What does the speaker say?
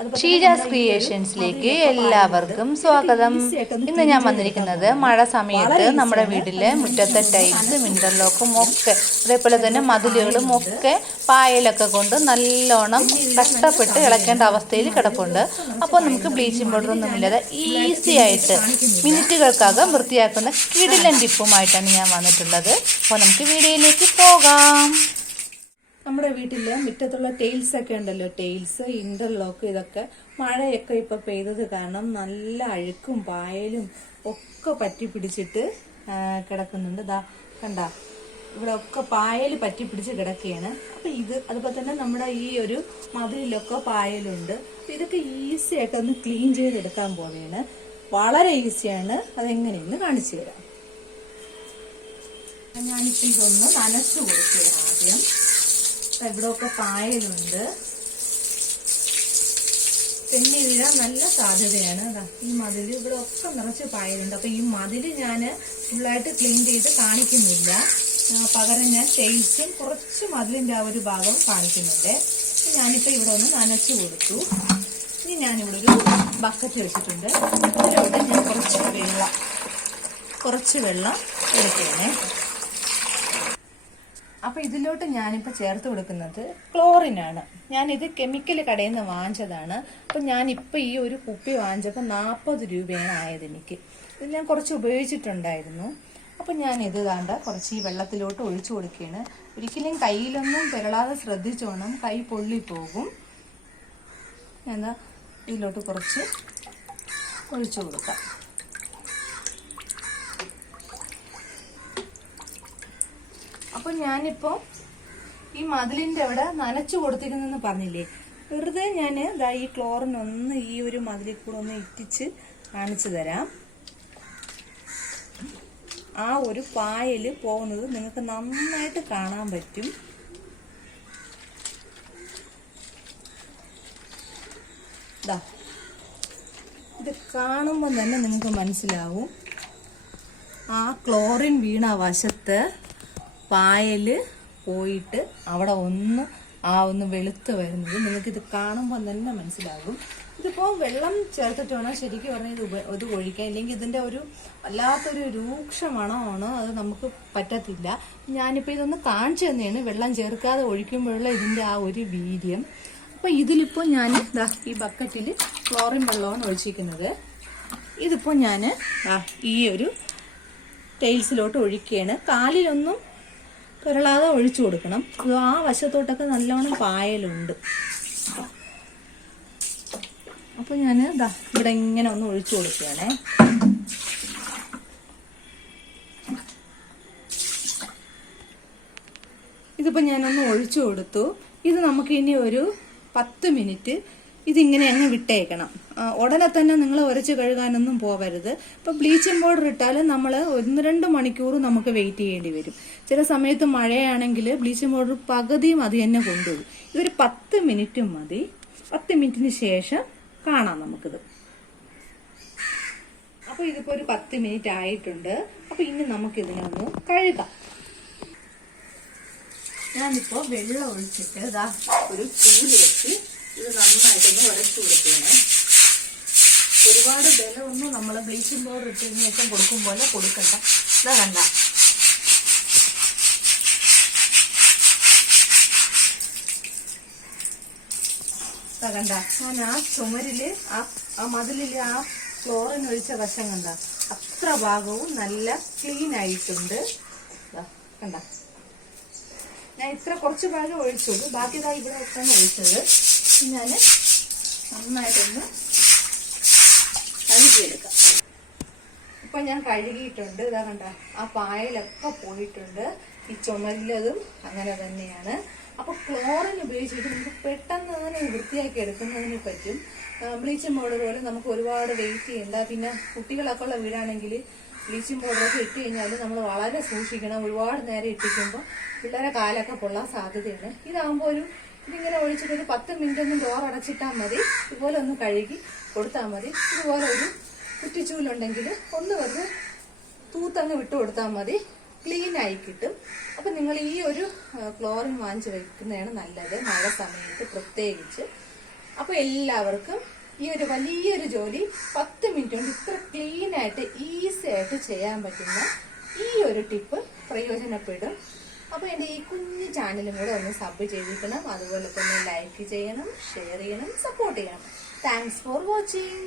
ഷീജാസ് ക്രിയേഷൻസിലേക്ക് എല്ലാവർക്കും സ്വാഗതം. ഇന്ന് ഞാൻ വന്നിരിക്കുന്നത് മഴ സമയത്ത് നമ്മുടെ വീട്ടിലെ മുറ്റത്തെ ടൈൽസും ഇന്റർലോക്കും ഒക്കെ അതേപോലെ തന്നെ മതിലുകളും ഒക്കെ പായലൊക്കെ കൊണ്ട് നല്ലോണം കഷ്ടപ്പെട്ട് ഇളക്കേണ്ട അവസ്ഥയിൽ കിടപ്പുണ്ട്. അപ്പോൾ നമുക്ക് ബ്ലീച്ചിങ് പൗഡർ ഒന്നും ഇല്ലാതെ ഈസി ആയിട്ട് മിനിറ്റുകൾക്കകം വൃത്തിയാക്കുന്ന കിടിലൻ ടിപ്പുമായിട്ടാണ് ഞാൻ വന്നിട്ടുള്ളത്. അപ്പോൾ നമുക്ക് വീഡിയോയിലേക്ക് പോകാം. നമ്മുടെ വീട്ടില് മുറ്റത്തുള്ള ടൈൽസ് ഒക്കെ ഉണ്ടല്ലോ, ടൈൽസ്, ഇന്റർലോക്ക്, ഇതൊക്കെ മഴയൊക്കെ ഇപ്പൊ പെയ്തത് കാരണം നല്ല അഴുക്കും പായലും ഒക്കെ പറ്റി പിടിച്ചിട്ട് കിടക്കുന്നുണ്ട്. ദാ കണ്ട, ഇവിടെ ഒക്കെ പായൽ പറ്റി പിടിച്ച് കിടക്കുകയാണ്. അപ്പൊ അതുപോലെ തന്നെ നമ്മുടെ ഈ ഒരു മതിലിലൊക്കെ പായലുണ്ട്. ഇതൊക്കെ ഈസി ആയിട്ട് ഒന്ന് ക്ലീൻ ചെയ്തെടുക്കാൻ പോവുകയാണ്. വളരെ ഈസിയാണ്. അതെങ്ങനെയെന്ന് കാണിച്ചു തരാം. ഞാനിപ്പോ ഇതൊന്ന് നനച്ചു കൊടുക്കുകയാണ് ആദ്യം. ഇവിടെ ഒക്കെ പായലുണ്ട്, തെന്നി വീഴാൻ നല്ല സാധ്യതയാണ്. അതാ ഈ മതില് ഇവിടെ ഒക്കെ നിറച്ച് പായലുണ്ട്. അപ്പൊ ഈ മതില് ഞാൻ ഫുള്ളായിട്ട് ക്ലീൻ ചെയ്ത് കാണിക്കുന്നില്ല. പകരം ഞാൻ ടൈൽസും കുറച്ച് മതിലിന്റെ ആ ഒരു ഭാഗം കാണിക്കുന്നുണ്ട്. ഞാനിപ്പോ ഇവിടെ ഒന്ന് നനച്ചു കൊടുത്തു. ഇനി ഞാനിവിടെ ഒരു ബക്കറ്റ് വെച്ചിട്ടുണ്ട്. ഇതിലോട്ട് ഞാൻ കുറച്ച് വെള്ളം എടുക്കണേ. അപ്പൊ ഇതിലോട്ട് ഞാനിപ്പോ ചേർത്ത് കൊടുക്കുന്നത് ക്ലോറിനാണ്. ഞാനിത് കെമിക്കൽ കടയിൽ നിന്ന് വാങ്ങിച്ചതാണ്. അപ്പൊ ഞാനിപ്പോ ഈ ഒരു കുപ്പി വാങ്ങിച്ചപ്പോൾ 40 രൂപയാണ് ആയത് എനിക്ക്. ഇത് ഞാൻ കുറച്ച് ഉപയോഗിച്ചിട്ടുണ്ടായിരുന്നു. അപ്പൊ ഞാൻ ഇത് കണ്ട കുറച്ച് ഈ വെള്ളത്തിലോട്ട് ഒഴിച്ചു കൊടുക്കുകയാണ്. ഒരിക്കലും കയ്യിലൊന്നും പെരളാതെ ശ്രദ്ധിച്ചോണം, കൈ പൊള്ളിപ്പോകും. എന്നാ ഇതിലോട്ട് കുറച്ച് ഒഴിച്ചു കൊടുക്കാം. അപ്പൊ ഞാനിപ്പോ ഈ മതിലിന്റെ അവിടെ നനച്ചു കൊടുത്തിരുന്നെന്ന് പറഞ്ഞില്ലേ, വെറുതെ ഞാൻ ഈ ക്ലോറിൻ ഒന്ന് ഈ ഒരു മതിലിൽ കൂടെ ഒന്ന് ഇറ്റിച്ച് കാണിച്ചു തരാം. ആ ഒരു പായല് പോകുന്നത് നിങ്ങൾക്ക് നന്നായിട്ട് കാണാൻ പറ്റും. ഇത് കാണുമ്പോൾ തന്നെ നിങ്ങൾക്ക് മനസ്സിലാവും ആ ക്ലോറിൻ വീണ വശത്ത് പായല് പോയിട്ട് അവിടെ ഒന്ന് വെളുത്ത് വരുന്നത് നിങ്ങൾക്കിത് കാണുമ്പോൾ തന്നെ മനസ്സിലാകും. ഇതിപ്പോൾ വെള്ളം ചേർത്തിട്ട് വേണം ശരിക്കും പറഞ്ഞാൽ ഇത് ഒഴിക്കാൻ, ഇല്ലെങ്കിൽ ഇതിൻ്റെ ഒരു വല്ലാത്തൊരു രൂക്ഷ മണമാണ്, അത് നമുക്ക് പറ്റത്തില്ല. ഞാനിപ്പോൾ ഇതൊന്ന് കാണിച്ചു തന്നെയാണ് വെള്ളം ചേർക്കാതെ ഒഴിക്കുമ്പോഴുള്ള ഇതിൻ്റെ ആ ഒരു വീര്യം. അപ്പോൾ ഇതിലിപ്പോൾ ഞാൻ ഈ ബക്കറ്റിൽ ക്ലോറിൻ വെള്ളമാണ് ഒഴിച്ചിരിക്കുന്നത്. ഇതിപ്പോൾ ഞാൻ ഈ ഒരു ടൈൽസിലോട്ട് ഒഴിക്കുകയാണ്. കാലിലൊന്നും പെരളാതെ ഒഴിച്ചു കൊടുക്കണം. ആ വശത്തോട്ടൊക്കെ നല്ലോണം പായലുണ്ട്. അപ്പൊ ഞാൻ ഇവിടെ ഇങ്ങനെ ഒന്ന് ഒഴിച്ചു കൊടുക്കുകയാണേ. ഇതിപ്പോ ഞാനൊന്ന് ഒഴിച്ചു കൊടുത്തു. ഇത് നമുക്ക് ഇനി ഒരു 10 മിനിറ്റ് ഇതിങ്ങനെ അങ്ങ് വിട്ടേക്കണം. ഉടനെ തന്നെ നിങ്ങൾ ഉരച്ച് കഴുകാനൊന്നും പോവരുത്. ഇപ്പൊ ബ്ലീച്ചിങ് പൗഡർ ഇട്ടാലും നമ്മൾ 1-2 മണിക്കൂർ നമുക്ക് വെയിറ്റ് ചെയ്യേണ്ടി വരും. ചില സമയത്ത് മഴയാണെങ്കിൽ ബ്ലീച്ചിങ് പൗഡർ പകുതിയും അത് തന്നെ കൊണ്ടുപോകും. ഇതൊരു 10 മിനിറ്റ് മതി. 10 മിനിറ്റിന് ശേഷം കാണാം നമുക്കിത്. അപ്പൊ ഇതിപ്പോ ഒരു 10 മിനിറ്റ് ആയിട്ടുണ്ട്. അപ്പൊ ഇനി നമുക്കിതിനെ ഒന്ന് കഴുകാം. ഞാനിപ്പോ വെള്ളം ഒഴിച്ചിട്ട് ഒരു ചൂല് വെച്ച് ഇത് നന്നായിട്ടൊന്ന് ഉരച്ചു കൊടുക്കുകയാണ്. ഒരുപാട് ബലമൊന്നും നമ്മൾ ബ്ലീച്ചിങ് പൗഡർ ഇട്ടതിന് ശേഷം കൊടുക്കും പോലെ കൊടുക്കണ്ട. ഇതാ കണ്ട, ഞാൻ ആ ചുമരില് ആ മതിലില് ആ ക്ലോറിൻ ഒഴിച്ച വശം കണ്ട, അത്ര ഭാഗവും നല്ല ക്ലീൻ ആയിട്ടുണ്ട്. കണ്ട, ഞാൻ ഇത്ര കുറച്ച് ഭാഗം ഒഴിച്ചുള്ളൂ, ബാക്കി ഇവിടെ ഒക്കെയാണ് ഒഴിച്ചത്. ഞാൻ നന്നായിട്ടൊന്ന് കഴുകിയെടുക്കാം. ഇപ്പൊ ഞാൻ കഴുകിയിട്ടുണ്ട്. ഇതാ കണ്ട, ആ പായലൊക്കെ പോയിട്ടുണ്ട്. ഈ ചുമരിലതും അങ്ങനെ തന്നെയാണ്. അപ്പൊ ക്ലോറിൻ ഉപയോഗിച്ചിട്ട് നമുക്ക് പെട്ടെന്ന് തന്നെ വൃത്തിയാക്കി എടുക്കുന്നതിന് പറ്റും. ബ്ലീച്ചിങ് പൗഡർ പോലെ നമുക്ക് ഒരുപാട് വെയിറ്റ് ചെയ്യണ്ട. പിന്നെ കുട്ടികളൊക്കെ ഉള്ള വീടാണെങ്കിൽ ബ്ലീച്ചിങ് പൗഡറൊക്കെ ഇട്ട് കഴിഞ്ഞാൽ നമ്മൾ വളരെ സൂക്ഷിക്കണം. ഒരുപാട് നേരം ഇട്ടിക്കുമ്പോൾ പിള്ളേരെ കാലൊക്കെ പൊള്ളാൻ സാധ്യതയാണ്. ഇതാകുമ്പോൾ ഇതിങ്ങനെ ഒഴിച്ചിട്ട് ഒരു 10 മിനിറ്റ് ഒന്ന് ഡോർ അടച്ചിട്ടാൽ മതി. ഇതുപോലെ ഒന്ന് കഴുകി കൊടുത്താൽ മതി. ഇതുപോലെ ഒരു കുറ്റിച്ചൂലുണ്ടെങ്കിൽ ഒന്ന് വെറുതെ തൂത്തങ്ങ് വിട്ട് കൊടുത്താൽ മതി. ക്ലീൻ ആയി കിട്ടും. അപ്പൊ നിങ്ങൾ ഈ ഒരു ക്ലോറിൻ വാങ്ങിച്ച് വെക്കുന്നതാണ് നല്ലത്, മഴ സമയത്ത് പ്രത്യേകിച്ച്. അപ്പോൾ എല്ലാവർക്കും ഈ ഒരു വലിയൊരു ജോലി 10 മിനിറ്റ് കൊണ്ട് ഇത്ര ക്ലീൻ ആയിട്ട് ഈസി ആയിട്ട് ചെയ്യാൻ പറ്റുന്ന ഈ ഒരു ടിപ്പ് പ്രയോജനപ്പെടും. അപ്പോൾ എൻ്റെ ഈ കുഞ്ഞു ചാനലും കൂടെ ഒന്ന് സബ് ചെയ്തിരിക്കണം. അതുപോലെ തന്നെ ലൈക്ക് ചെയ്യണം, ഷെയർ ചെയ്യണം, സപ്പോർട്ട് ചെയ്യണം. Thanks for watching.